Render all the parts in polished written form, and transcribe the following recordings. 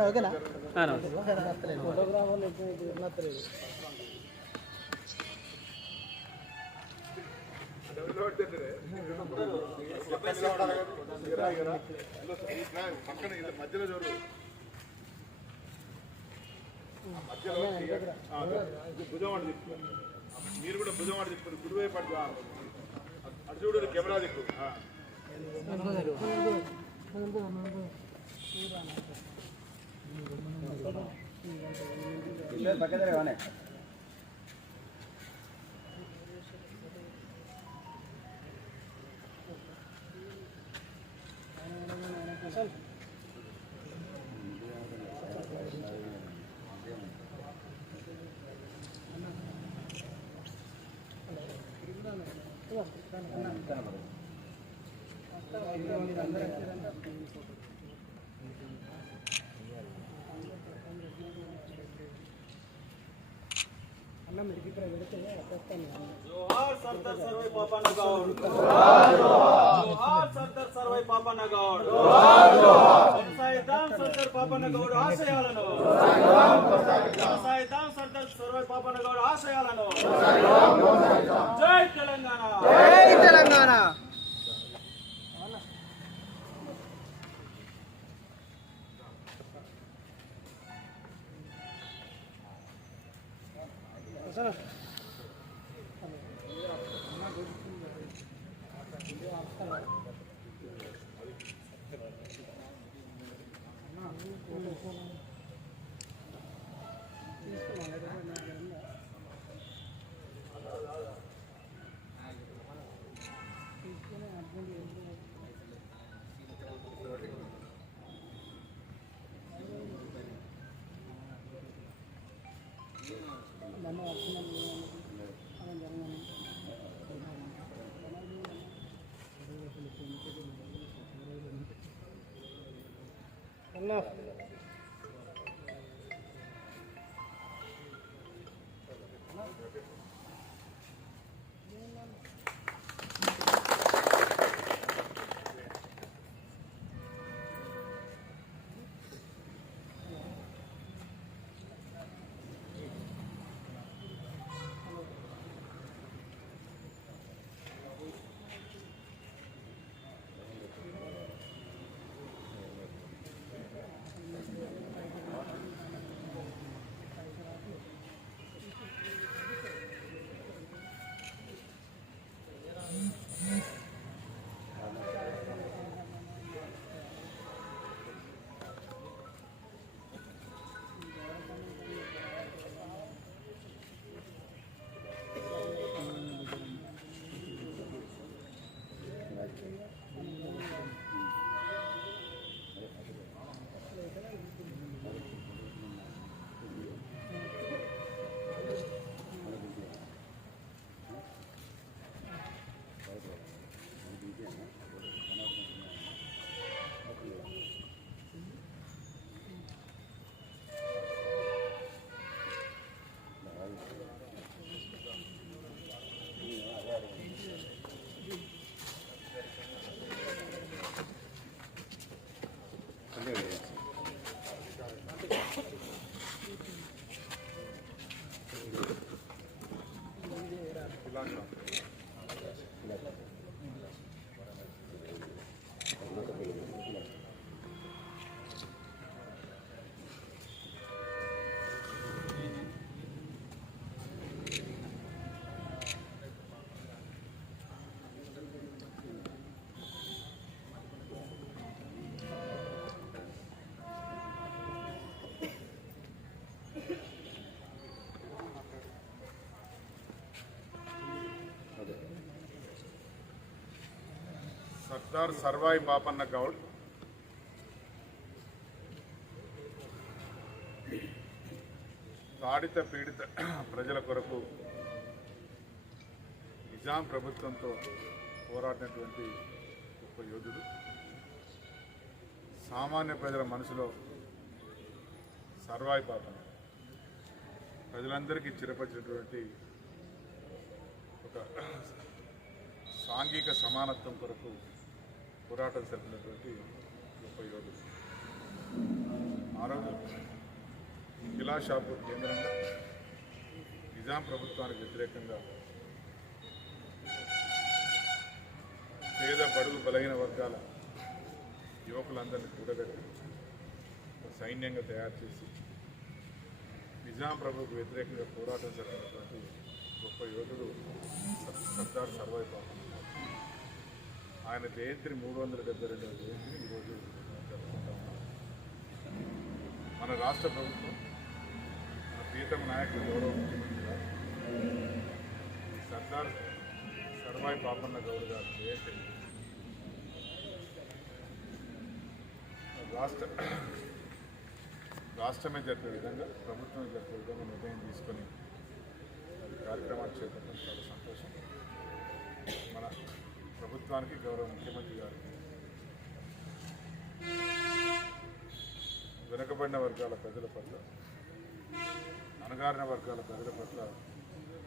ఓకేనా మధ్యలో జోరు భుజవాడ దిక్కు మీరు కూడా భుజవాడ దిక్కు గుడివైపు అటు చూడు కెమెరా దిక్కు పక్కనే जोहार सरदार सर्वै पापन्न गौड जोहार सरदार सर्वै पापन्न गौड కొనసాగిద్దాం సర్దార్ పాపన్న గౌడ్ ఆశయాలను కొనసాగిద్దాం సర్దార్ సర్వై పాపన్న గౌడ్ ఆశయాలను జై తెలంగాణ జై తెలంగాణ సర్దార్ సర్వాయి పాపన్న గౌడ్ తాడిత పీడిత ప్రజల కొరకు నిజాం ప్రభుత్వంతో పోరాడినటువంటి గొప్ప యోధుడు. సామాన్య ప్రజల మనసులో సర్వాయి పాపన్న ప్రజలందరికీ చిరపరిచినటువంటి ఒక సాంఘిక సమానత్వం కొరకు పోరాటం జరిపినటువంటి గొప్ప యోధుడు. ఆ రోజు కిలాషాపూర్ కేంద్రంగా నిజాం ప్రభుత్వానికి వ్యతిరేకంగా పేద బడుగు బలహీన వర్గాల యువకులందరినీ కూడగట్టి సైన్యంగా తయారు చేసి నిజాం ప్రభుత్వకు వ్యతిరేకంగా పోరాటం జరిగినటువంటి గొప్ప యోధుడు సర్దార్ సర్వాయి పాపన్న. ఆయన జయంతిని 372వ జయంతిని ఈరోజు జరుపుకుంటా ఉన్నాం. మన రాష్ట్ర ప్రభుత్వం మన ప్రీతమ నాయకుడు గౌరవ ముఖ్యమంత్రి గారు ఈ సర్దార్ సర్వాయి పాపన్న గౌడ్ గారి జయంతిని రాష్ట్రమే జరిపే విధంగా ప్రభుత్వమే జరిపే విధంగా నిర్ణయం తీసుకొని కార్యక్రమాలు చేపట్టడం చాలా సంతోషం. మన ప్రభుత్వానికి గౌరవ ముఖ్యమంత్రి గారికి వెనుకబడిన వర్గాల ప్రజల పట్ల అణగారిన వర్గాల ప్రజల పట్ల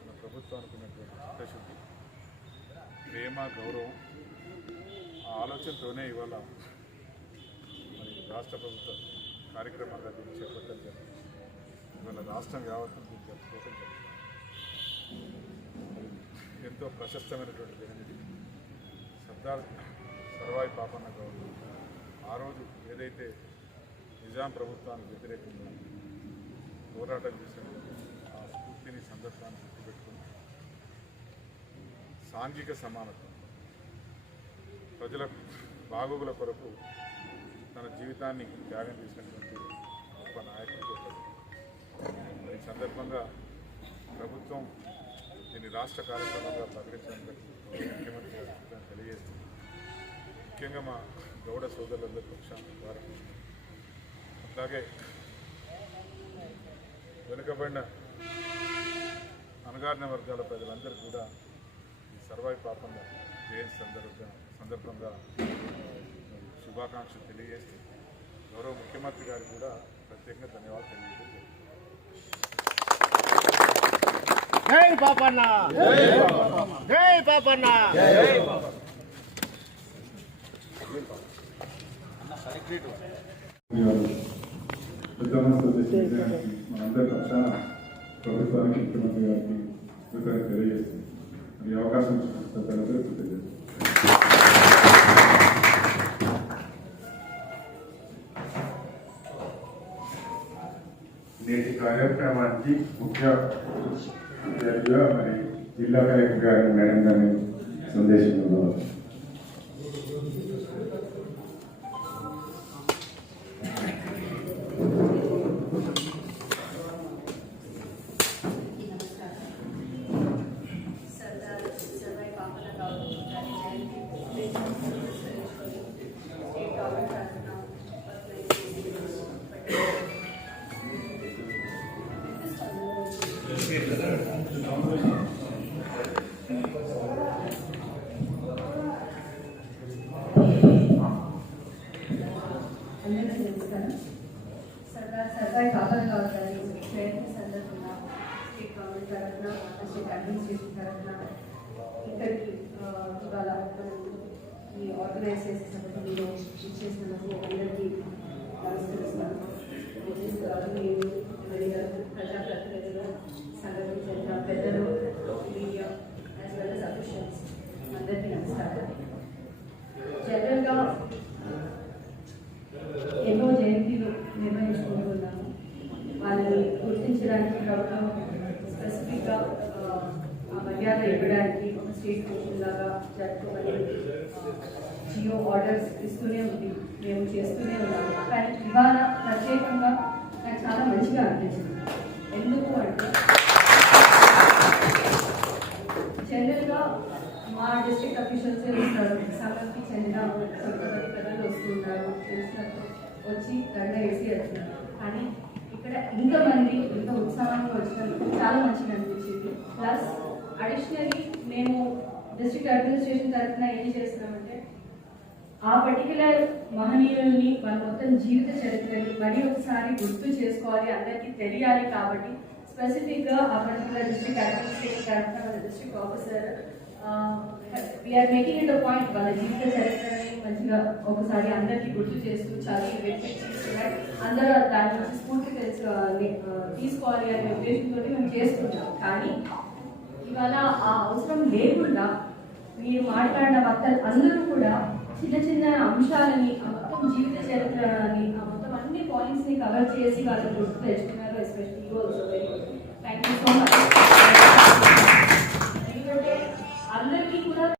మన ప్రభుత్వానికి ఉన్నటువంటి చిత్తశుద్ధి, ప్రేమ, గౌరవం, ఆ ఆలోచనతోనే ఇవాళ మరి రాష్ట్ర ప్రభుత్వ కార్యక్రమాలుగా దీన్ని చేపట్టడం జరిగింది. ఇవాళ రాష్ట్రం యావత్తు దీన్ని జరుపుకోవడం జరిగింది. ఎంతో ప్రశస్తమైనటువంటి జరిగింది. సర్దార్ సర్వాయి పాపన్న గౌడ్ ఆ రోజు ఏదైతే నిజాం ప్రభుత్వానికి వ్యతిరేకంగా పోరాటం చేసినటువంటి ఆ స్ఫూర్తిని సందర్భాన్ని గుర్తుపెట్టుకుని సాంఘిక సమానత్వం, ప్రజల బాగోగుల కొరకు తన జీవితాన్ని త్యాగం చేసినటువంటి గొప్ప నాయకుడు. ఈ సందర్భంగా ప్రభుత్వం దీన్ని రాష్ట్ర కార్యక్రమంగా ప్రకటించినందుకు ముఖ్యమంత్రి గారు తెలియజేస్తుంది. ముఖ్యంగా మా గౌడ సోదరులందరి పక్షాన ద్వారా అట్లాగే వెనుకబడిన అణగారిన వర్గాల ప్రజలందరూ కూడా ఈ సర్వాయి పాపన్న జయంతి సందర్భంగా శుభాకాంక్షలు తెలియజేస్తూ గౌరవ ముఖ్యమంత్రి గారికి కూడా ప్రత్యేకంగా ధన్యవాదాలు తెలియజేస్తూ జై పాపన్న, జై పాపన్న. మనందరి పక్షాన ప్రభుత్వానికి ముఖ్యమంత్రి గారికి కృతజ్ఞతలు తెలియజేస్తుంది. ఈ అవకాశం కృతజ్ఞతలు. నేటి కార్యక్రమానికి ముఖ్య అతిథిగా మరి జిల్లా కలెక్టర్ గారి మేడం గారి సందేశంలో సర్దార్ సర్వాయి పాపన్న గౌడ్ గారి జయంతి సందర్భంగా స్టేట్ గవర్నమెంట్ తరఫున, స్టేట్ అడ్మినిస్ట్రేషన్ తరఫున ఇక్కడికి ఇవాళ ఈ ఆర్గనైజ్ చేసేటప్పుడు మీరు ఇచ్చేసినందుకు అందరికీ నమస్కరిస్తున్నాను. నేను ప్రజాప్రతినిధులు, సంఘటన చెందిన పెద్దలు, media as well as officials అందరికీ నమస్కారం. జనరల్గా ఎన్నో జయంతిలు నిర్వహించుకుంటున్నాము. వాళ్ళని గుర్తించడానికి ప్రభుత్వం స్పెసిఫిక్గా ఆ మర్యాద ఇవ్వడానికి ఒక స్టేట్ ఫంక్షన్ లాగా జరుపుకోమని జియో ఆర్డర్స్ ఇస్తూనే ఉంది, మేము చేస్తూనే ఉన్నాము. కానీ ఇవాళ ప్రత్యేకంగా నాకు చాలా మంచిగా అనిపించింది. ఎందుకు అంటే జనరల్గా మా డిస్ట్రిక్ట్ అఫీషియల్సే వస్తారు, సంఘంకి చెందిన కొంతమంది ప్రజలు వస్తుంటారు, తెలిసినప్పుడు వచ్చి దండ వేసి వెళ్తున్నారు. కానీ ఇక్కడ ఇంతమంది ఇంత ఉత్సాహంగా వచ్చినందుకు చాలా మంచిగా అనిపించింది. ప్లస్ అడిషనల్లీ మేము డిస్ట్రిక్ట్ అడ్మినిస్ట్రేషన్ తరఫున ఏం చేస్తున్నామంటే ఆ పర్టికులర్ మహనీయుల్ని వాళ్ళ మొత్తం జీవిత చరిత్రని మరీ ఒకసారి గుర్తు చేసుకోవాలి, అందరికీ తెలియాలి. కాబట్టి స్పెసిఫిక్గా ఆ పర్టికులర్ డిస్ట్రిక్ట్ అడ్మినిస్ట్రేషన్ తరఫున మన district officer we are making it a point వాళ్ళ జీవిత చరిత్రని మంచిగా ఒకసారి అందరికీ గుర్తు చేస్తూ చదివి అందరూ దాని నుంచి స్ఫూర్తి తీసుకోవాలి అనే ఉద్దేశంతో మేము చేస్తున్నాం. కానీ ఇవాళ ఆ అవసరం లేకుండా మీరు మాట్లాడిన వక్తలు అందరూ కూడా చిన్న చిన్న అంశాలని ఆ మొత్తం జీవిత చరిత్రని ఆ మొత్తం అన్ని పాయింట్స్ ని కవర్ చేసి వాళ్ళని గుర్తు తెచ్చుకున్నారు. Especially thank you so much.